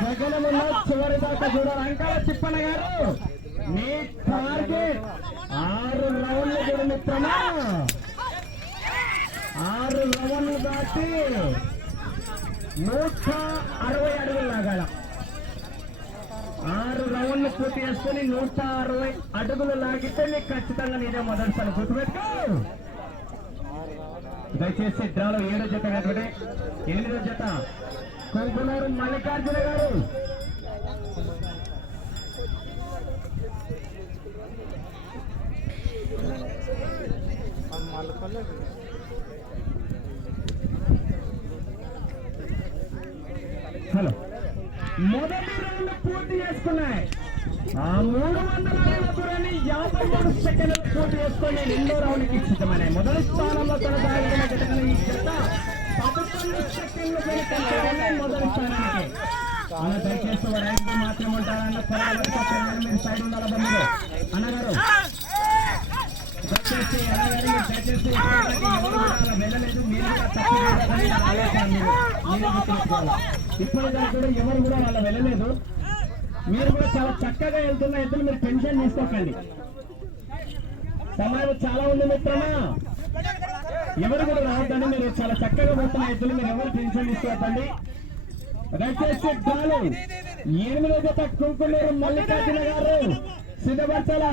జగనమున్న చివరి దాకా చూడాలి. అంకాల చిప్పన్న గారు మీ టార్గెట్ ఆరు రౌండ్లు కూడా మిత్రమా? ఆరు రౌండ్లు దాటి నూట అరవై అడుగులు లాగాల. ఆరు రౌండ్లు పూర్తి చేసుకుని నూట అరవై అడుగులు లాగితే మీకు ఖచ్చితంగా నీదే మొదటిసారి గుర్తుపెట్టుకో. దయచేసి డ్రాలో ఏడో జత కాబట్టి ఎనిమిదో జత. కొంకునూరు మల్లికార్జున గారు. హలో. మొదటి రౌండ్ పూర్తి చేసుకున్నాయి. ఆ మూడు వందల అడుగుల దూరాన్ని యాభై మూడు సెకండ్లు పూర్తి చేసుకొని రెండో రౌండ్కి సిద్ధమైన మొదటి స్థానంలో కొనసాగుతున్న జతకన ఈ జత పదకొండు సెకండ్లు మొదటి స్థానానికి. దయచేసి ఒక రైతు మాత్రం ఉంటారన్న మీరు సైడ్ బంధువులు. అన్నగారు దయచేసి అన్నగారు మీరు దయచేసి వెళ్ళలేదు మీరు కూడా ఇప్పుడు దాకా కూడా ఎవరు కూడా వాళ్ళ వెళ్ళలేదు. మీరు కూడా చాలా చక్కగా వెళ్తున్న ఎద్దులు మీరు టెన్షన్ తీసుకోకండి. సమయం చాలా ఉంది మిత్రమా? ఎవరు కూడా రావద్దండి మీరు చాలా చక్కగా పోతున్న ఎద్దులు మీరు ఎవరు టెన్షన్ తీసుకోకండి. దయచేసి డాలు ఎనిమిదో జత కుంకులేరు మల్లికార్జున గారు సిద్ధపరచాల?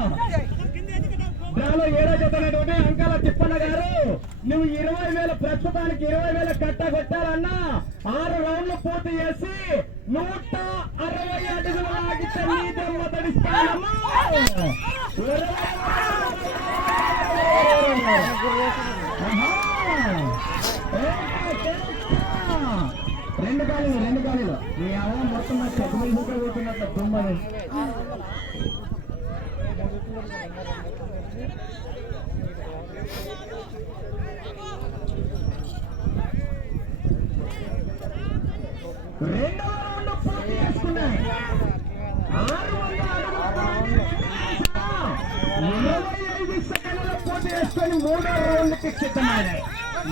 డ్రాలో ఏడో జతనటువంటి అంకాల తిప్పన్న గారు. నువ్వు ఇరవై వేల ప్రస్తుతానికి ఇరవై వేల కట్ట కొట్టాలన్నా ఆరు రౌండ్లు పూర్తి చేసి నూట అరవై అడుగులు ఆగితే నీదే మొదటి స్థానము రెండు గాలిలు రెండు గాలిలు మీ అవ్వ మొత్తం నా చెట్టు మీద పోతున్నట్టు తుమ్మని రెండవ రౌండ్ పూర్తి చేసుకున్నాయి ఆరు వందల అడుగుల ఇరవై ఐదు సెకండ్ల పూర్తి చేసుకొని మూడో రౌండ్కి సిద్ధమైనాయి.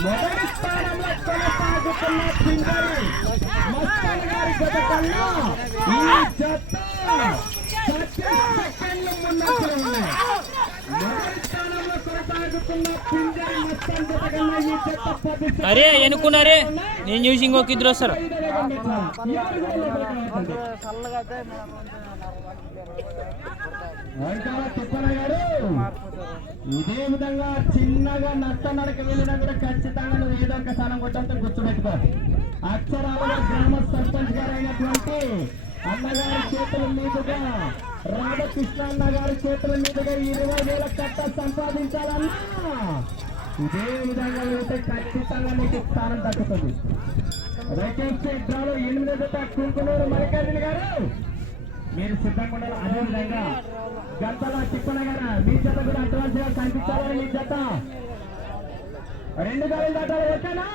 మొదటి స్థానంలో కొనసాగుతున్న పింగళి మస్తాన్ గారి గత కన్నా ఈ జత సత్య సెకండ్లు ముందంజలో ఉన్నాయి. మొదటి స్థానంలో కొనసాగుతున్న పింగళి మస్తాన్ గత కన్నా ఈ జత పది అరే ఎనుకున్నారే? నేను చూసి ఇంకొక ఇద్దరు వస్తారు. ఇదే విధంగా చిన్నగా నట్ట నడక వెళ్ళినా కూడా ఖచ్చితంగా నువ్వు ఏదో ఒక స్థానం కొట్టంతో గుర్తుపెట్టుకో. అక్షరాలుగా గ్రామ సర్పంచ్ గారు అయినటువంటి అన్నగారి చేతుల మీదుగా రామకృష్ణ అన్నగారి చేతుల మీదుగా ఇరవై వేల కట్ట సంపాదించాలన్నా. ఇదే విధంగా వెళ్తే ఖచ్చితంగా నీకు స్థానం దక్కుతుంది. దయచేసి ఎనిమిది కుంకునూరు గారు. మీరు సిద్ధంగా ఉండాలి అదే విధంగా గంటల తిప్పన గారు మీ జత కూడా అడ్వాన్స్గా కనిపించాలని మీ జత రెండు గాలి దాటాలి. ఓకేనా?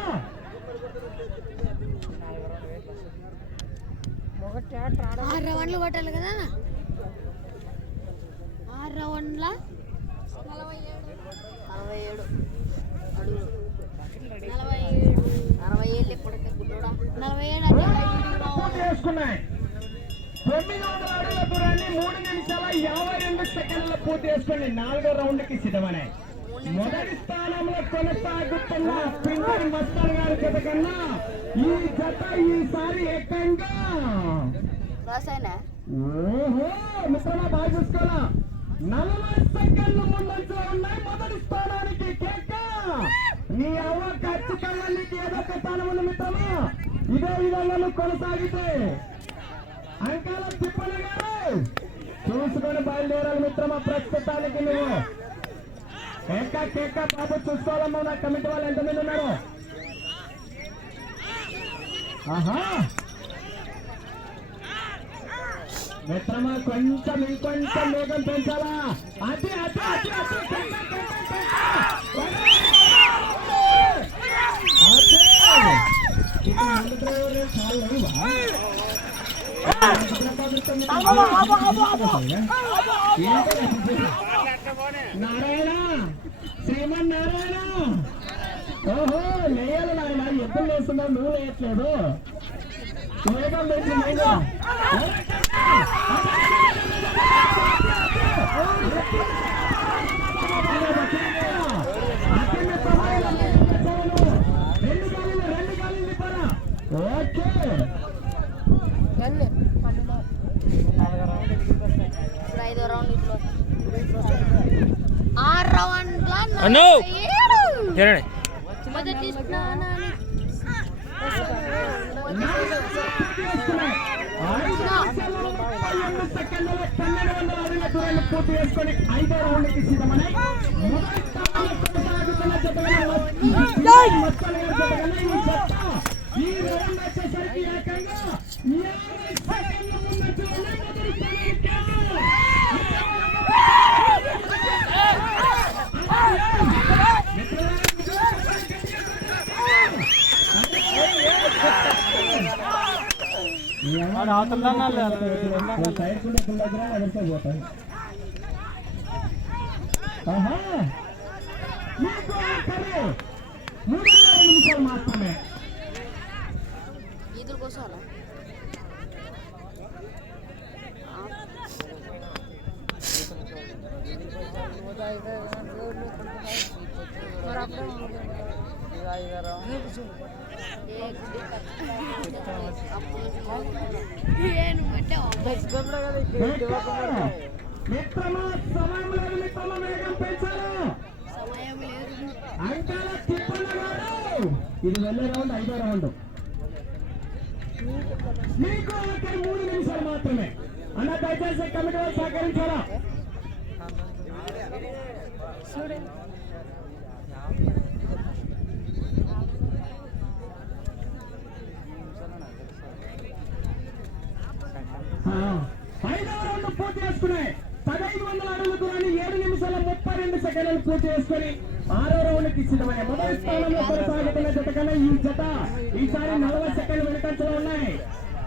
ఆరు రౌండ్లు కొట్టాలి కదా. ఆరు రౌండ్ల అరవై ఏడు. అడుగులు నలభై ఏడు. అరవై ఏళ్ళు ఎప్పుడైతే గుడ్డోడా? నలభై ఏడు అంటే చేసుకున్నాయి తొమ్మిది వందల అడుగుల దూరాన్ని మూడు నిమిషాల యాభై రెండు సెకండ్ల పూర్తి చేసుకుని నాలుగో రౌండ్కి సిద్ధమన్నాయి మొదటి స్థానంలో కొనసాగుతున్న పింగర్ మస్తాన్ గారి జత కన్నా ఈ జత ఈసారి ఏకంగా. ఓహో మిత్రమా బాగా చూసుకోవాలా నలభై సెకండ్లు ముందంచలో ఉన్నాయి. మొదటి స్థానానికి కేక. నీ అవ్వ ఖచ్చితంగా నీకు ఏదో ఒక స్థానం ఉంది మిత్రమా. ఇదే విధంగా నువ్వు కొనసాగితే అంకాల తిప్పలు గారు చూసుకొని బయలుదేరాలి మిత్రమా ప్రస్తుతానికి నువ్వు కేక కేక బాబు చూసుకోవాలమ్మా నా కమిటీ వాళ్ళు ఎంతమంది ఉన్నారు ఆహా మిత్రమా కొంచెం ఇంకొంచెం వేగం పెంచాలా అది అది అది అది పెంచ, డ్రైవర్ చాలా నారాయణ శ్రీమన్ నారాయణ ఓహో లేయాలి నాయన ఎప్పుడు లేస్తున్నావు నువ్వు లేయట్లేదు వేగం వేసి నేను రెండు కాళ్ళు రెండు కాళ్ళు తిప్పారా ఓకే ఇప్పుడు ఐదో రౌండ్ ఇట్లా ఆరు రౌండ్ల అను. నలభై ఏడు. తినండి మొదటి పూర్తి చేసుకొని ఐదో రౌండ్కి సిద్ధమని మొదటి స్థానంలో కొనసాగుతున్న జతగా మొత్తాలుగా జతగానే ఈ జత ఈ రౌండ్ వచ్చేసరికి ఏకంగా యాభై సెకండ్ల ముందంజలోనే మొదటి స్థానానికి ఆహా. మీకు ఆఖరి మూడున్నర నిమిషాలు మాత్రమే ఈదుల కోసం అలా ఏను పెట్టావు మిత్రమా సమయం లేదు మిత్రమా అంకాల తిప్పన్న గారు ఇది వెళ్ళే రౌండ్ ఐదో రౌండ్ మీకు ఆఖరి మూడు నిమిషాలు మాత్రమే అన్న దయచేసి కమిటీ వాళ్ళు సహకరించారా ఐదవ రౌండ్ పూర్తి చేసుకున్నాయి పదహైదు వందల అడుగుల దూరాన్ని ఏడు నిమిషాల ముప్పై రెండు సెకండ్లు పూర్తి చేసుకుని ఆరో రౌండ్కి సిద్ధమైన మొదటి స్థానంలో కొనసాగుతున్న జత కన్నా ఈ జత ఈసారి నలభై సెకండ్లు వెనకంచలో ఉన్నాయి.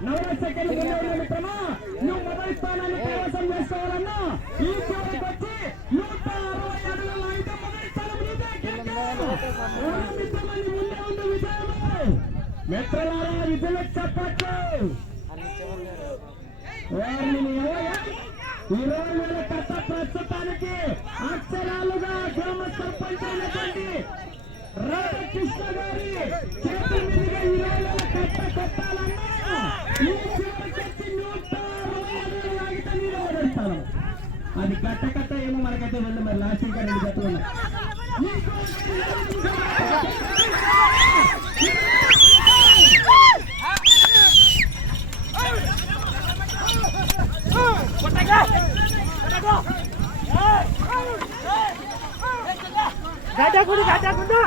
నలభై సెకండ్లు ముందు ఉన్న మిత్రమా నువ్వు మొదటి స్థానాన్ని కైవసం చేసుకోవాలన్నా ఈ చివరికి వచ్చి నూట అరవై అడుగుల అయితే మొదటి స్థానం మిత్రమని ముందే ఉంది విజయము. మిత్రులారా విజయ చెప్పచ్చు. వారిని ఎవరు? ఇరవై ప్రస్తుతానికి అక్షరాలుగా గ్రామ సర్పంచ్ అయినటువంటి రామకృష్ణ గారి చేతి మీదుగా ఇరవై వేల కట్ట కట్టాలన్నా ఈ చివరికి నూట అరవై అది కట్ట కట్ట ఏమో మనకైతే వెళ్ళి మరి లాస్ట్ ఇంకా రెండు జట్లు ఉన్నాయి ગાડા ગુડુ ગાડા ગુડુ.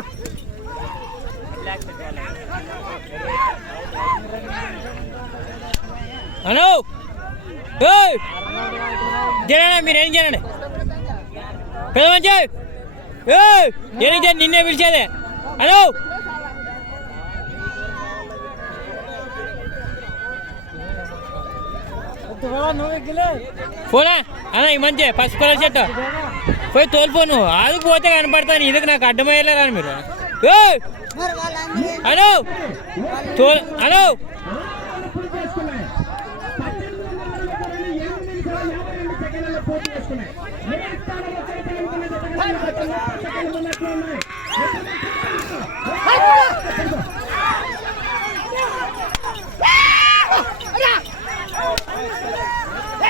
હલો. ઓય. જેને મિરેન જેને પેલો જય ઓય. જેને જે નિને વિલ છે. હલો. పోనా? అన్న ఈ మంచి పసుపు కలర్ చెట్టు. పోయి తోలిపోను అది పోతే కనపడతాను ఇది నాకు అడ్డమయ్యేలా అని మీరు. హలో అను! తోల్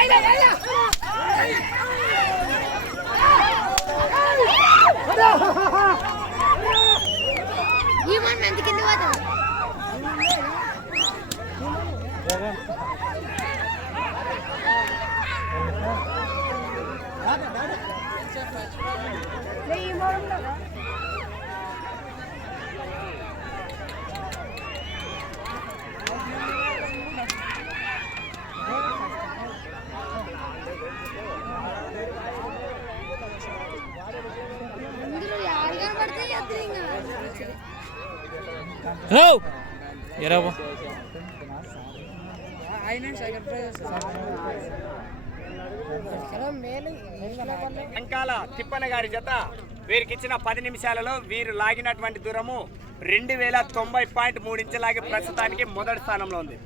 పూర్తి చేసుకున్నాయి పద్దెనిమిది వందల నలభై రెండు ఎనిమిది నిమిషాల యాభై రెండు సెకండ్లలో పూర్తి చేసుకున్నాయి మొదటి స్థానంలో చేతులుకున్న జతలు ముప్పై సెకండ్లు ఉన్నట్లు ఉన్నాయి ఈ మన ఎంత కింద పోతుంది అందరూ యారు కనబడితే ఎత్తు ఇంకా హలో ఎరా అంకాల తిప్పన్న గారి జత. వీరికి ఇచ్చిన పది నిమిషాలలో వీరు లాగినటువంటి దూరము రెండు వేల తొంభై పాయింట్ మూడు ఇంచులాగే ప్రస్తుతానికి మొదటి స్థానంలో ఉంది.